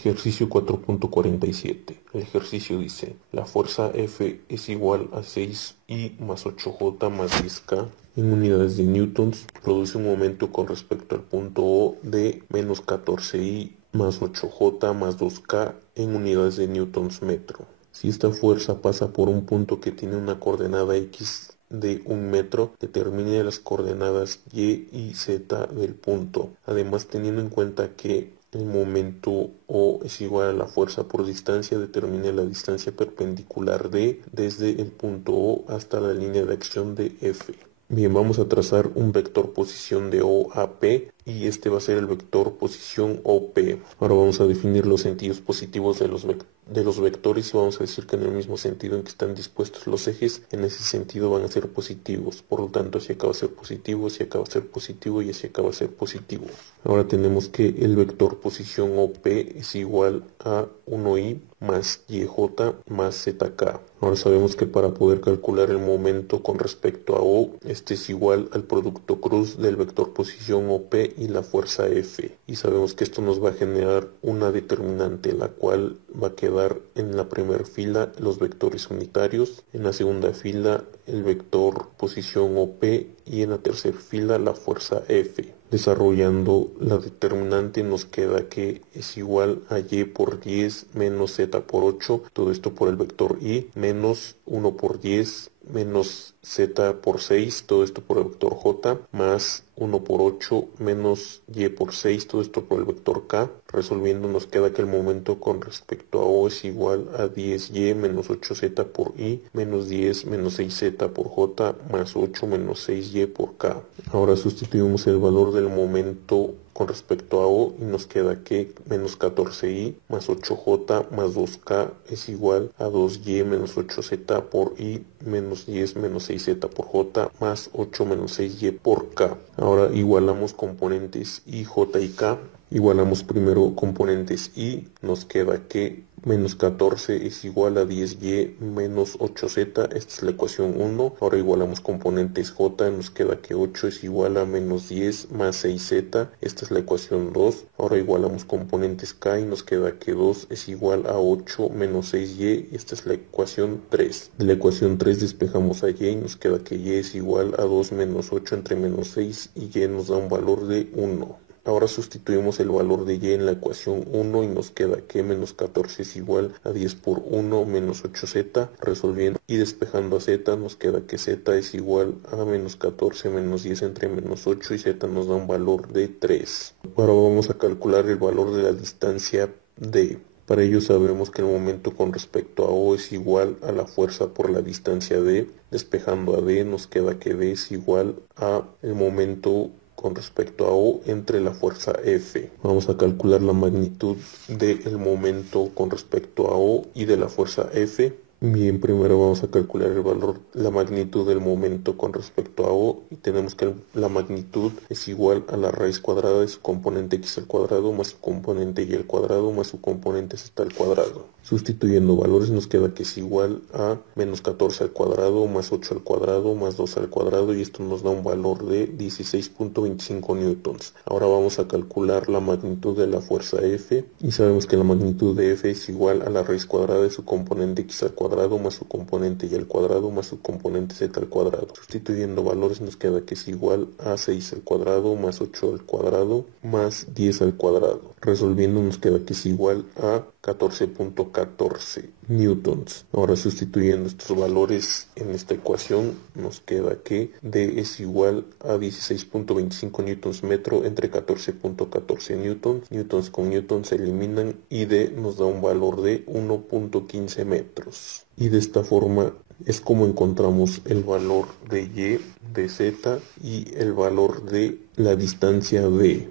Ejercicio 4.47. El ejercicio dice, la fuerza F es igual a 6I más 8J más 10K en unidades de newtons. Produce un momento con respecto al punto O de menos 14I más 8J más 2K en unidades de newtons metro. Si esta fuerza pasa por un punto que tiene una coordenada X de 1 metro, determine las coordenadas Y y Z del punto. Además, teniendo en cuenta que el momento O es igual a la fuerza por distancia, determine la distancia perpendicular D desde el punto O hasta la línea de acción de F. Bien, vamos a trazar un vector posición de O a P y este va a ser el vector posición OP. Ahora vamos a definir los sentidos positivos de los vectores y vamos a decir que en el mismo sentido en que están dispuestos los ejes, en ese sentido van a ser positivos. Por lo tanto, hacia acá va a ser positivo, hacia acá va a ser positivo y hacia acá va a ser positivo. Ahora tenemos que el vector posición OP es igual a 1i más YJ más ZK. Ahora sabemos que para poder calcular el momento con respecto a O, este es igual al producto cruz del vector posición OP y la fuerza F. Y sabemos que esto nos va a generar una determinante, la cual va a quedar en la primera fila los vectores unitarios, en la segunda fila el vector posición OP y en la tercera fila la fuerza F. Desarrollando la determinante nos queda que es igual a Y por 10 menos Z por 8, todo esto por el vector Y, menos 1 por 10 menos Z por 6, todo esto por el vector J, más 1 por 8 menos Y por 6, todo esto por el vector K. Resolviendo nos queda que el momento con respecto a O es igual a 10Y menos 8Z por I, menos 10 menos 6Z por J, más 8 menos 6Y por K. Ahora sustituimos el valor del momento con respecto a O y nos queda que menos 14i más 8j más 2k es igual a 2y menos 8z por i menos 10 menos 6z por j más 8 menos 6y por k. Ahora igualamos componentes i, j y k. Igualamos primero componentes i, nos queda que menos 14 es igual a 10y menos 8z, esta es la ecuación 1. Ahora igualamos componentes j, nos queda que 8 es igual a menos 10 más 6z, esta es la ecuación 2. Ahora igualamos componentes k y nos queda que 2 es igual a 8 menos 6y, esta es la ecuación 3. De la ecuación 3 despejamos a y y nos queda que y es igual a 2 menos 8 entre menos 6 y y nos da un valor de 1. Ahora sustituimos el valor de y en la ecuación 1 y nos queda que menos 14 es igual a 10 por 1 menos 8z. Resolviendo y despejando a z nos queda que z es igual a menos 14 menos 10 entre menos 8 y z nos da un valor de 3. Ahora vamos a calcular el valor de la distancia d. Para ello sabemos que el momento con respecto a O es igual a la fuerza por la distancia d. Despejando a d nos queda que d es igual a el momento con respecto a O entre la fuerza F. Vamos a calcular la magnitud del momento con respecto a O y de la fuerza F. Bien, primero vamos a calcular el valor, la magnitud del momento con respecto a O y tenemos que la magnitud es igual a la raíz cuadrada de su componente x al cuadrado más su componente y al cuadrado más su componente z al cuadrado. Sustituyendo valores nos queda que es igual a menos 14 al cuadrado más 8 al cuadrado más 2 al cuadrado y esto nos da un valor de 16.25 newtons. Ahora vamos a calcular la magnitud de la fuerza F y sabemos que la magnitud de F es igual a la raíz cuadrada de su componente x al cuadrado más su componente y al cuadrado más su componente z al cuadrado. Sustituyendo valores nos queda que es igual a 6 al cuadrado más 8 al cuadrado más 10 al cuadrado. Resolviendo nos queda que es igual a 14.14 newtons. Ahora sustituyendo estos valores en esta ecuación nos queda que D es igual a 16.25 newtons metro entre 14.14 newtons. Newtons con newtons se eliminan y D nos da un valor de 1.15 metros. Y de esta forma es como encontramos el valor de Y, de Z y el valor de la distancia D.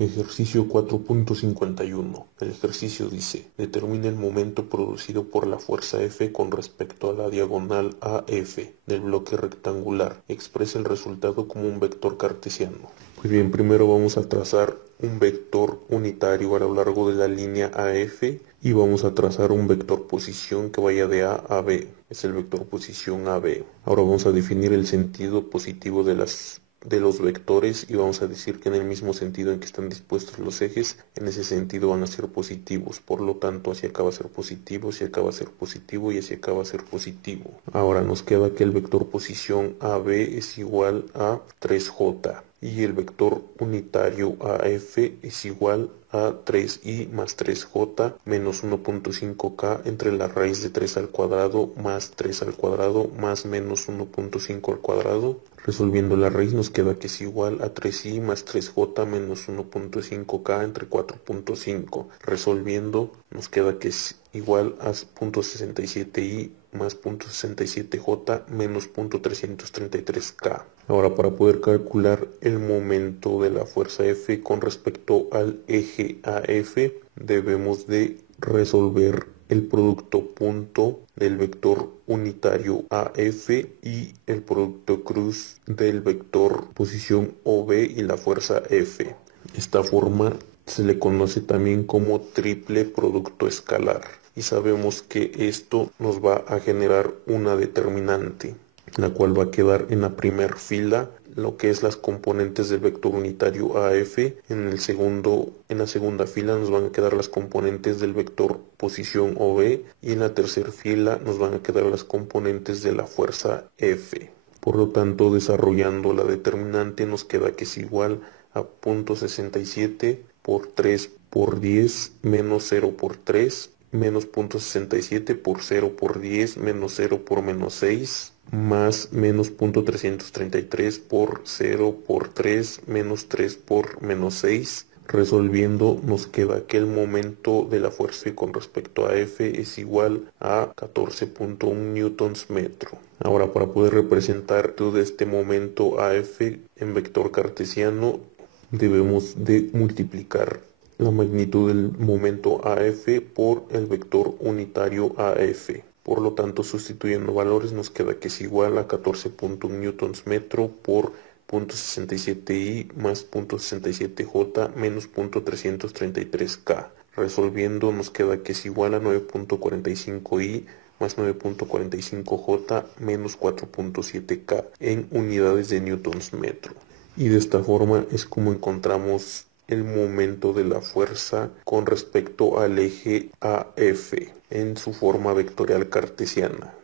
Ejercicio 4.51. El ejercicio dice, determina el momento producido por la fuerza F con respecto a la diagonal AF del bloque rectangular. Expresa el resultado como un vector cartesiano. Muy bien, primero vamos a trazar un vector unitario a lo largo de la línea AF y vamos a trazar un vector posición que vaya de A a B. Es el vector posición AB. Ahora vamos a definir el sentido positivo de las de los vectores y vamos a decir que en el mismo sentido en que están dispuestos los ejes, en ese sentido van a ser positivos. Por lo tanto, hacia acá va a ser positivo, hacia acá va a ser positivo y hacia acá va a ser positivo. Ahora nos queda que el vector posición AB es igual a 3J y el vector unitario AF es igual a 3i más 3j menos 1.5k entre la raíz de 3 al cuadrado más 3 al cuadrado más menos 1.5 al cuadrado. Resolviendo la raíz nos queda que es igual a 3i más 3j menos 1.5k entre 4.5. Resolviendo nos queda que es igual a 0.67i más 0.67j menos 0.333k. Ahora, para poder calcular el momento de la fuerza F con respecto al eje AF, debemos de resolver el producto punto del vector unitario AF y el producto cruz del vector posición OB y la fuerza F. Esta forma se le conoce también como triple producto escalar y sabemos que esto nos va a generar una determinante, la cual va a quedar en la primera fila lo que es las componentes del vector unitario AF. En la segunda fila nos van a quedar las componentes del vector posición OB y en la tercera fila nos van a quedar las componentes de la fuerza F. Por lo tanto, desarrollando la determinante nos queda que es igual a 0.67 por 3 por 10 menos 0 por 3 menos 0.67 por 0 por 10 menos 0 por menos 6 más menos 0.333 por 0 por 3 menos 3 por menos 6. Resolviendo nos queda que el momento de la fuerza con respecto a F es igual a 14.1 newtons metro. Ahora, para poder representar todo este momento AF en vector cartesiano, debemos de multiplicar la magnitud del momento AF por el vector unitario AF. Por lo tanto, sustituyendo valores nos queda que es igual a 14.1 newtons metro por 0.67i más 0.67j menos 0.333k. Resolviendo nos queda que es igual a 9.45i más 9.45j menos 4.7k en unidades de newtons metro. Y de esta forma es como encontramos el momento de la fuerza con respecto al eje AF en su forma vectorial cartesiana.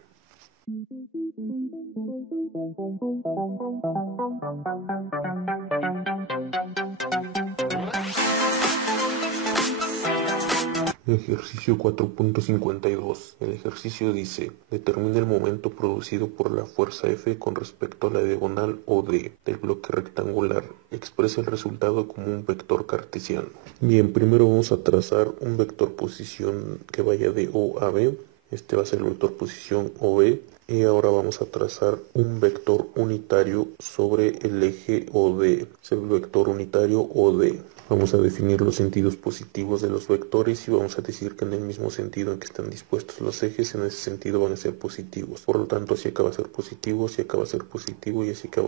Ejercicio 4.52. El ejercicio dice: determina el momento producido por la fuerza F con respecto a la diagonal OD del bloque rectangular. Expresa el resultado como un vector cartesiano. Bien, primero vamos a trazar un vector posición que vaya de O a B. Este va a ser el vector posición OB. Y ahora vamos a trazar un vector unitario sobre el eje OD. Es el vector unitario OD. Vamos a definir los sentidos positivos de los vectores y vamos a decir que en el mismo sentido en que están dispuestos los ejes, en ese sentido van a ser positivos. Por lo tanto, hacia acá va a ser positivo, hacia acá va a ser positivo y hacia acá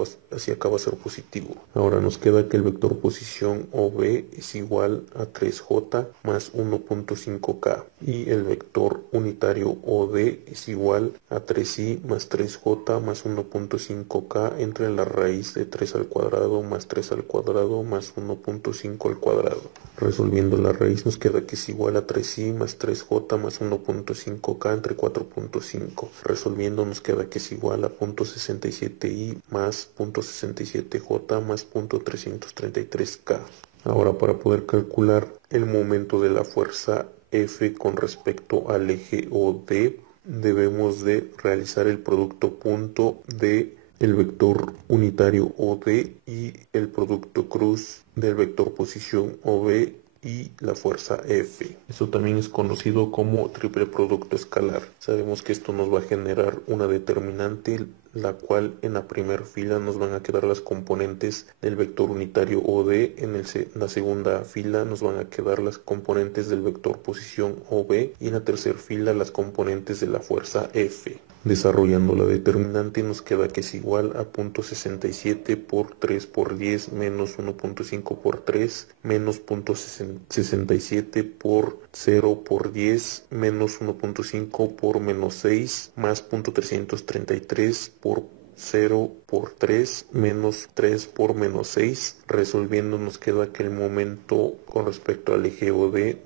va a ser positivo. Ahora nos queda que el vector posición OB es igual a 3J más 1.5K y el vector unitario OD es igual a 3i más 3J más 1.5K entre la raíz de 3 al cuadrado más 3 al cuadrado más 1.5 al cuadrado. Resolviendo la raíz nos queda que es igual a 3i más 3j más 1.5k entre 4.5. Resolviendo nos queda que es igual a 0.67i más 0.67j más 0.333k. Ahora, para poder calcular el momento de la fuerza F con respecto al eje OD, debemos de realizar el producto punto de el vector unitario OD y el producto cruz del vector posición OB y la fuerza F. Esto también es conocido como triple producto escalar. Sabemos que esto nos va a generar una determinante, la cual en la primera fila nos van a quedar las componentes del vector unitario OD, en la segunda fila nos van a quedar las componentes del vector posición OB y en la tercera fila las componentes de la fuerza F. Desarrollando la determinante nos queda que es igual a 0.67 por 3 por 10 menos 1.5 por 3 menos 0.67 por 0 por 10 menos 1.5 por menos 6 más 0.333 por 0 por 3 menos 3 por menos 6. Resolviendo nos queda que el momento con respecto al eje OD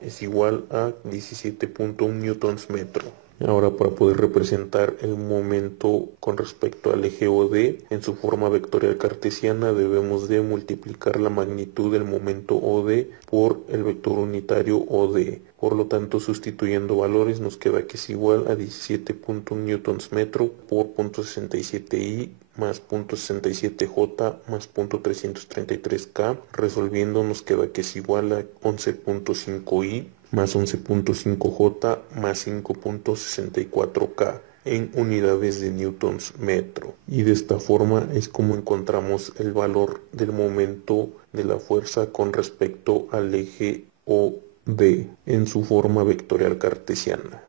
es igual a 17.1 newtons metro. Ahora, para poder representar el momento con respecto al eje OD en su forma vectorial cartesiana, debemos de multiplicar la magnitud del momento OD por el vector unitario OD. Por lo tanto, sustituyendo valores, nos queda que es igual a 17.1 newtons metro por 0.67i más 0.67j más 0.333k. Resolviendo nos queda que es igual a 11.5i más 11.5j más 5.64k en unidades de newtons metro. Y de esta forma es como encontramos el valor del momento de la fuerza con respecto al eje OD en su forma vectorial cartesiana.